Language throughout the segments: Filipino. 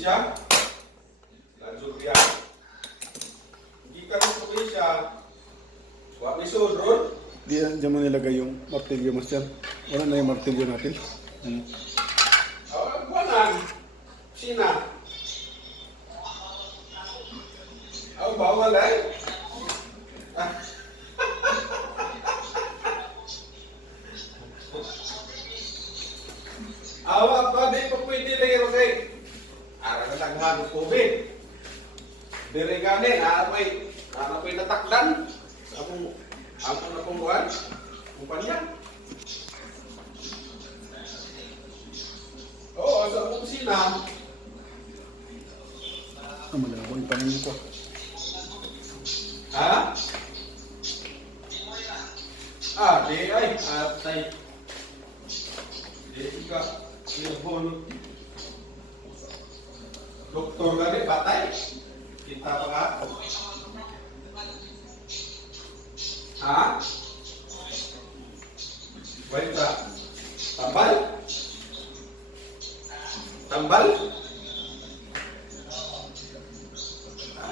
probinsya. Lansod riya. Hindi ka ng probinsya. Huwag may sudron. Diyan mo nilagay yung martilyo, master. Wala na yung martilyo natin. Buwanan. Sina. Bawal ay. Awa pa, di pa pwede lang yung kay. Ara na lang nga ng COVID. Dire ganin, apoy natakdan. Ako na pumuhan. Kumpanya. Oo, sa opisina. Malabo yung paningin ko. Ha? Di ay, tay. Di ka, sinubunod. Doktor ka rin, batay. Kita pa ka? Ha? Wait ka. Tambal? Tambal?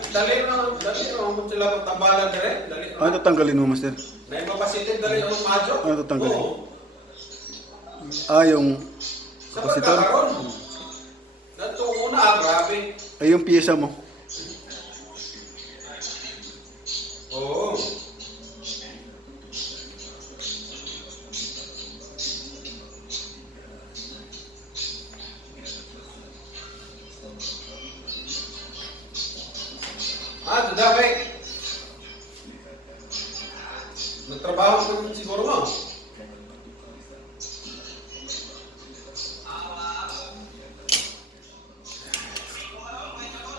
Dali mo sila pagtambalan dire. Dali mo. Ano tanggalin mo, master? May mapasitin dali mo madyo. Ano tanggalin? Oo. Yung Sa kapasitor? pagkakaroon. Dato una, grabe. Ay, yung piyesa mo. Oo. Dami. Nagtrabaho ko din siguro mo.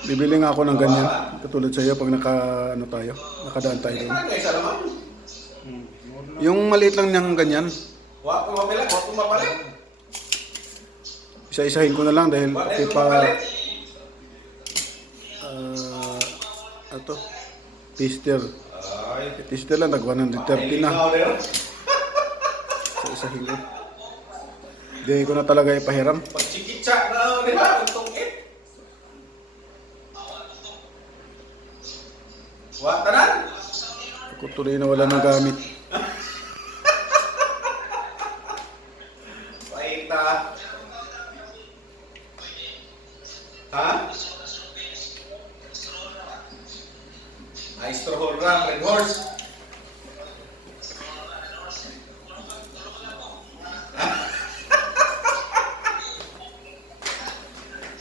Bibili nga ako ng ganyan. Katulad sa iyo pag nakadaan tayo doon. Ano isa naman? Yung maliit lang niyang ganyan, Wapong mapila, wapong mapalit. isa-isahin ko na lang dahil pati Wapong pa mapalit. tester. Ay. Tester lang, nag-130 na. Ikaw rin. Isa-isahin ko. Hindi ko na talaga ipahiram. Pagsikitsa na, di ba? Itong it. Watanan. Ako tuloy na wala ng gamit. Paita. Ha? Ice to hold run, red horse.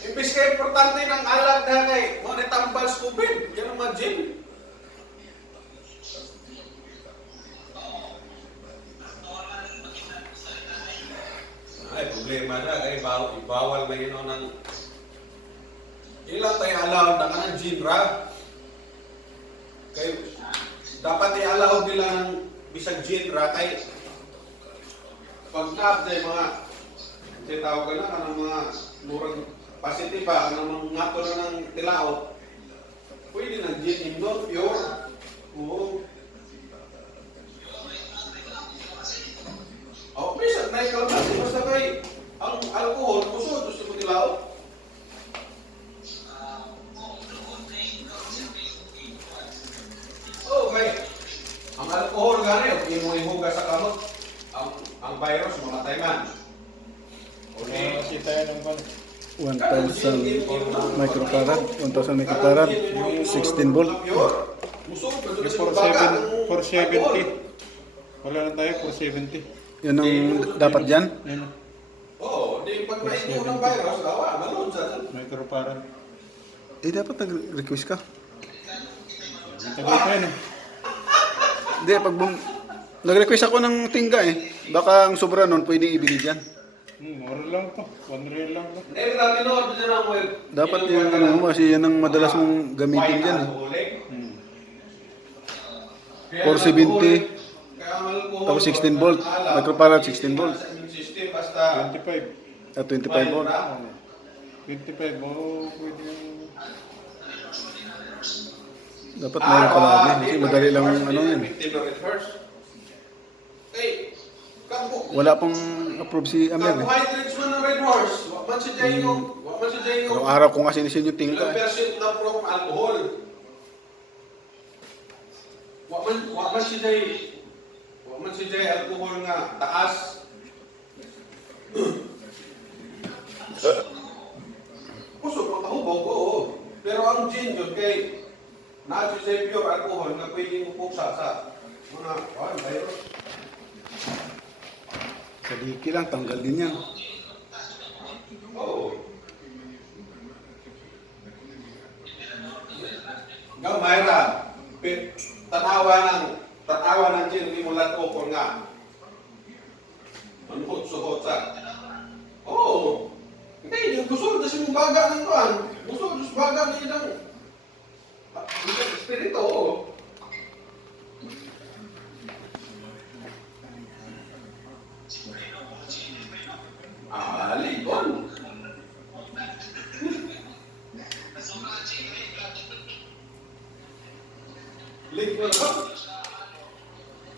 Imbis ka importante ng alat na kay mo ni tambal skupin. Yan ang mga gym. Ay, problema na kay bawal na yun ng ilang tayo allowed na ka ng gym ra. Kay dapat i-allow nila ng bisag genre kay pag-up day mga tawag ka na kanang mga murag positive ba kanang mga ngato na ng tilaot pwede ng gin indoor pure. Oo. Bisa na ikaw natin basta kay ang alcohol kusod gusto mo tilaot. Okay. Ang alcohol gani, huwag mo ihuga sa kamot. Ang virus, mamatay man. Okay. Kita yan ng pan. 1,000 microfarad, 1,000 microfarad, 16 volt. Musuh, betul Yung 470. Wala na tayo, 470. Yan ang dapat dyan. Yan. Oh, di pag nainyo ng virus, gawa, malun sa Microfarad. Dapat nag-request ka. Ang tagal pa yan eh. Hindi, nag-request ako ng tingga eh. Baka ang sobra nun, pwedeng ibili dyan. Mura lang to. 1 real lang to. Hindi, natin noon, dito na mo. Dapat yung ano mo, kasi yan ang madalas mong gamitin dyan eh. 470, tapos 16 volt. Microfarad, 16 volt. Basta 25. 25 volt. 25. Oh, pwede yung... Dapat mayroon ka lagi. Kasi madali lang ano yan. Hey, Wala pang approve si Amer eh. carbohydrates mo ng red horse. Man siya dyan yung Wa man si Jay yung Araw-araw ko nga sinisin yung tingka ilang eh. percent na from alcohol. Wa man si Jay alcohol nga taas. Puso ko tahubaw ko. Pero ang gin yun kay na si Jay pure alcohol na pwedeng upuksa sa mga virus. Sa diki lang, tanggal din yan. Oo. Mayra, tanawa ng gin, imulat ko kung nga. Manhot suhot sa. Oo. Hindi, yung gusto kasi mong baga ng tuwan. Gusto baga ng ilang. Espiritu, oo. Ligon. Ligon ba?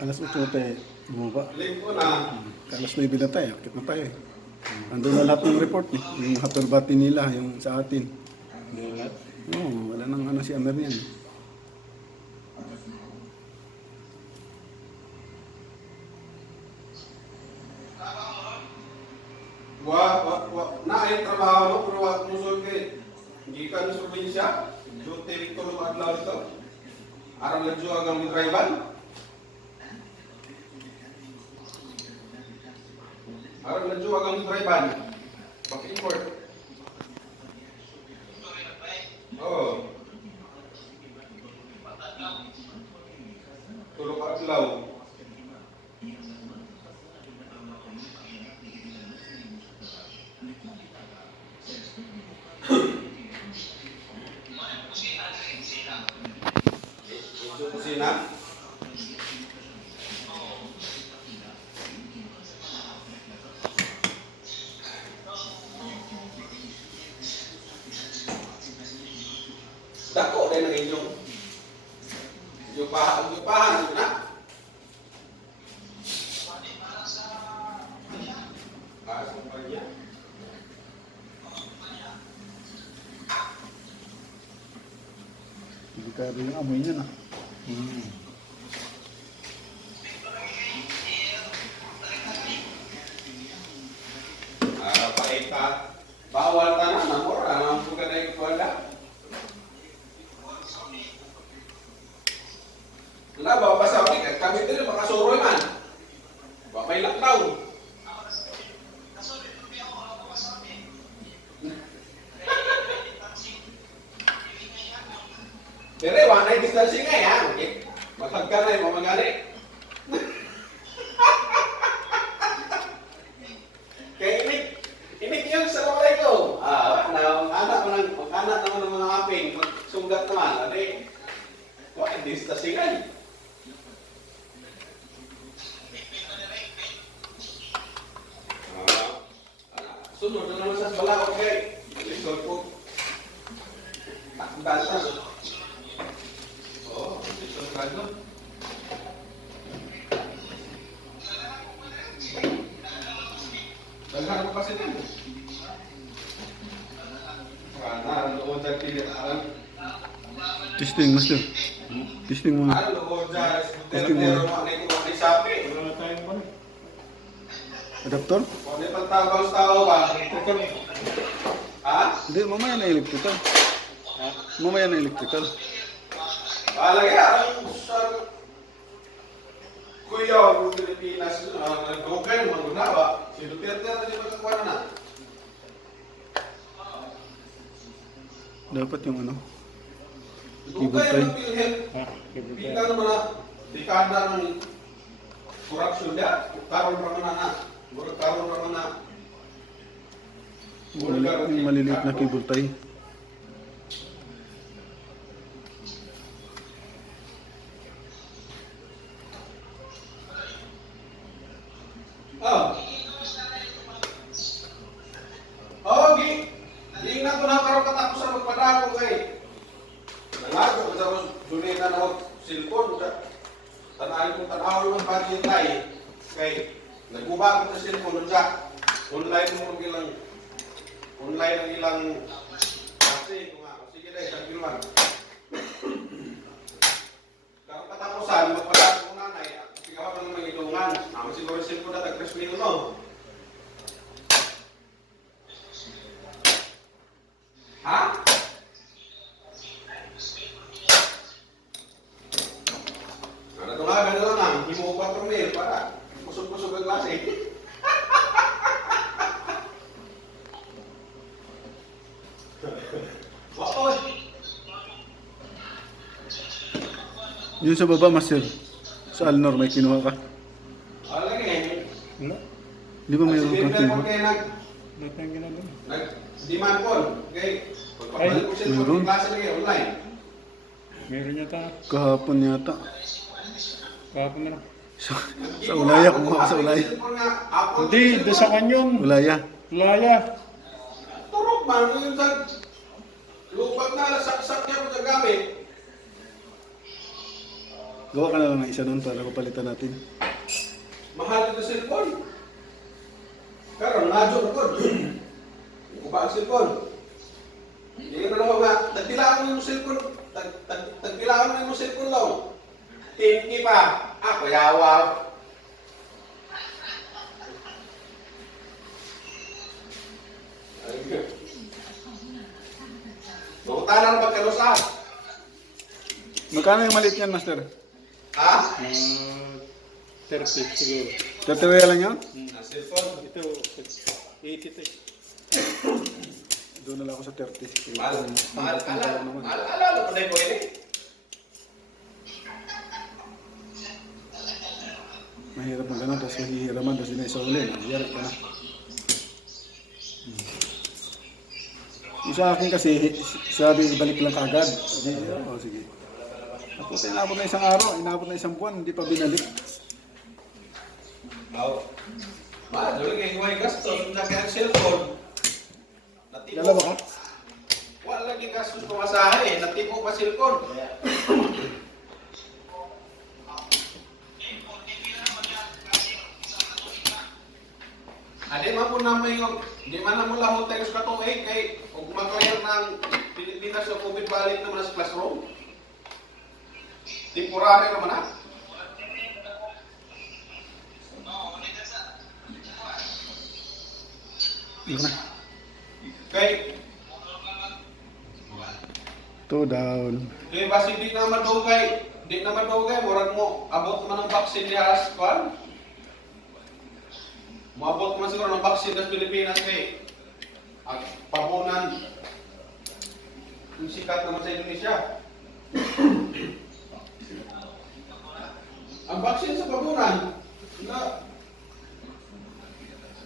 Alas 8 na tayo, bumaba. Ligon na. Alas 9 na tayo, akit na tayo eh. Andun na lahat ng report eh. Yung happerbati nila, yung sa atin. Lahat. Oo, wala nang ano si Amer yan. Na ay trabaho no, pero wag mo sul kay hindi ka ni probinsya. Do territory adlaw ito. Aram lang juwa ang driver. Aram lang juwa ang driver. Pag-import. Oh. Tulog adlaw. Kusina. Dako din ang inyong pahan na. Kumpanya. Delikado yung amoy niya na. Paita. Bawal tanan na mo ang bukan ay kuwala. Wala ba pasabi ka kami dili makasuroy man. Wa may lockdown. Pero wa na distancing nga yan. Maghagka na yung mamagani. Kaya inik yun sa mga ito. Anak naman ng mga aping, magsunggat naman. Adi, wa distancingan. Sunod na naman sa bala, okay. Lisod po. Takdatan. Oh, lisod ka doon. Daghan ko kasi din. Kana, doon sa pilit. Testing, master. Testing muna. Ano, doon sa pero mga ni sapi. Wala tayong pala. Adapter? Kung may pagtabang sa tao ba? Ha? Hindi, mamaya na electrical. Mamaya na electrical. Palagi ang sa kuya ng Pilipinas, nag-google, mag-unawa. Si Duterte na di magkakuha na. Dapat yung ano. Google ng PhilHealth. Ha? Kibig Pila naman na, dekada ng corruption niya. Karoon naman na. Karoon naman na. Yung maliliit na cable tie. Oh. Oh, gi na ko na karon katapusan magpadako kay. Nangago sa dunay na nawag cellphone ka. Tanahan ko tanaw ng bagay tay kay nagubag ko sa cellphone sa online mo ilang online ang ilang klase. Sige na, isang kiluan. Karang katapusan, magpatapos ko nanay, sigawan lang ng ilungan. Naman siguro silpo na tag-3 minuto. Ha? Ano ito nga, gano'n lang ang himuho 4 mil para kusog-kusog ang klase. Bakit? Yun sa baba, Master. Sa Alnor, may kinuha ka. Lagi eh. Wala. Di ba mayroon kang Silver kinuha? kay Wala tayong ginagawa. nag-demand call. Okay. Pagpapalit ko siya meron. ng klase lagi online. Meron yata. Kahapon yata. Kahapon na lang. Sa Ulaya, kumuha ka sa Ulaya. Hindi, doon sa kanyon. Ulaya. Laya. Turok man, yung sa lupat na saksak niya kung gamit. Gawa ka na lang ng isa nun para kapalitan natin. Mahal ito cellphone. Pero nadyo na po. Kuba ang cellphone. Hindi ka na naman nga, tagpilaan mo yung cellphone. Tagpilaan mo yung cellphone lang. Tinki pa. Ako yawa. Mangutana na magkalusa. Magkano yung maliit yan, Master? Ha? 30 siguro. 30 lang yan? Cellphone. Ito, 80 to. Doon na lang ako sa 30. Mahal ka lang. Mahal ka lang. Ano pa na yung pwede? Mahirap na gano'n, tapos mahihiraman, tapos yun ay sa uli. Mahirap ka na. Yung sa akin kasi, sabi, ibalik lang kagad. O, sige. Tapos inabot na isang araw, inabot na isang buwan, hindi pa binalik. Oo. Mahal, dali kayo huwag gastos. Kung ang cellphone. Natipo. Dalawa ka? Wala lagi gastos pumasahe. Natipo pa cellphone. Adi man po naman yung, di man na mo lahot tayo sa katuig kay kung mag-clear ng Pilipinas sa COVID balik naman sa classroom. Temporary naman ha. Ito na. Kay, 2 down. kay basi di na madugay, murag mo, abot man ang vaccine niya as kwan. Moabot man siguro ng vaccine sa Pilipinas kay pabunan yung sikat naman sa Indonesia. Ang vaccine sa pabunan na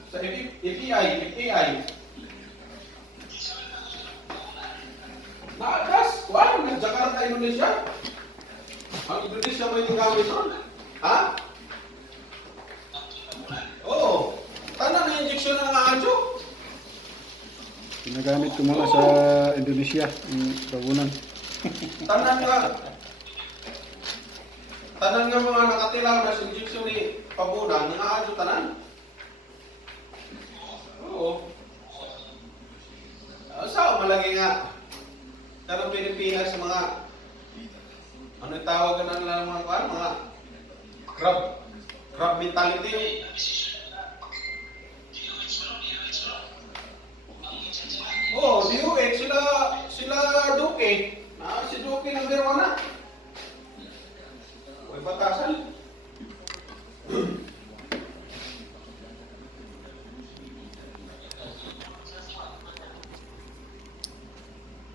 sa FPI naagas, wala ng Jakarta, Indonesia. Ang Indonesia may gamit doon. Ha? Oo. Tanan na injection na nangaadyo. Pinagamit ko muna sa Indonesia, yung bagunan. Tanan nga mga nakatilaw na sa injection ni Pabunan, nangaadyo tanan. Oo. Sao malagi nga karang Pilipinas sa mga ano yung tawagan na nila ng mga kuwan, mga crab mentality. Oh, DOH sila Duque. Si Duque ng Derwana. May batasan.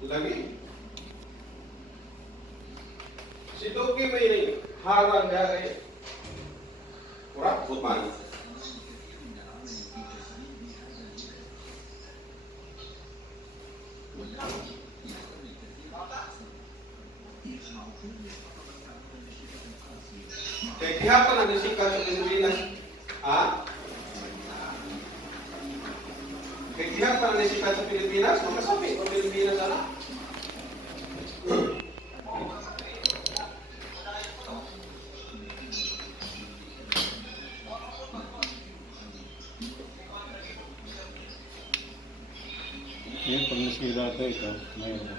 Lagi. Si Duque may harang dari kurang putman. Kaya kihapon ang sikat sa Pilipinas. Ha? Kaya kihapon ang sikat sa Pilipinas. Makasabi kung Pilipinas na. Yan, pag nasira ito, mayroon.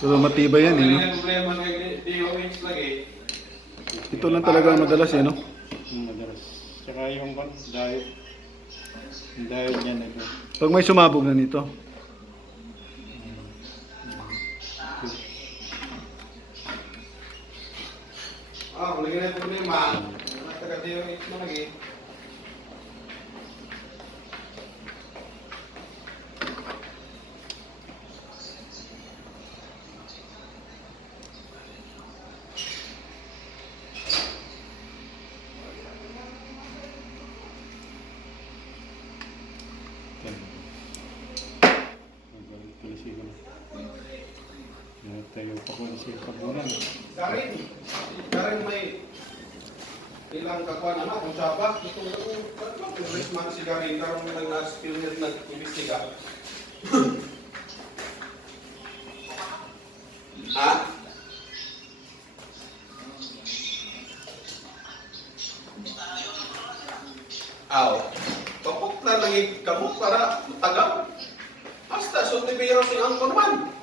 Pero matibay yan eh, no? Ang problema ng DOH lagi. Ito lang talaga ang madalas eh, no? Madalas. Tsaka yung diet. Yung diet niya na ito. Pag may sumabog na nito. Kung lagi na yung problema, taga-DOH mo lagi. Tayo pa ko siya kabunan. Karin may ilang kakuan anak, kung sabak, itong congressman si Karin, karon may nag-spill nag-imbestiga. Ha? Aw, kapok na lang kamok para tagal. Basta, so tibiro silang naman.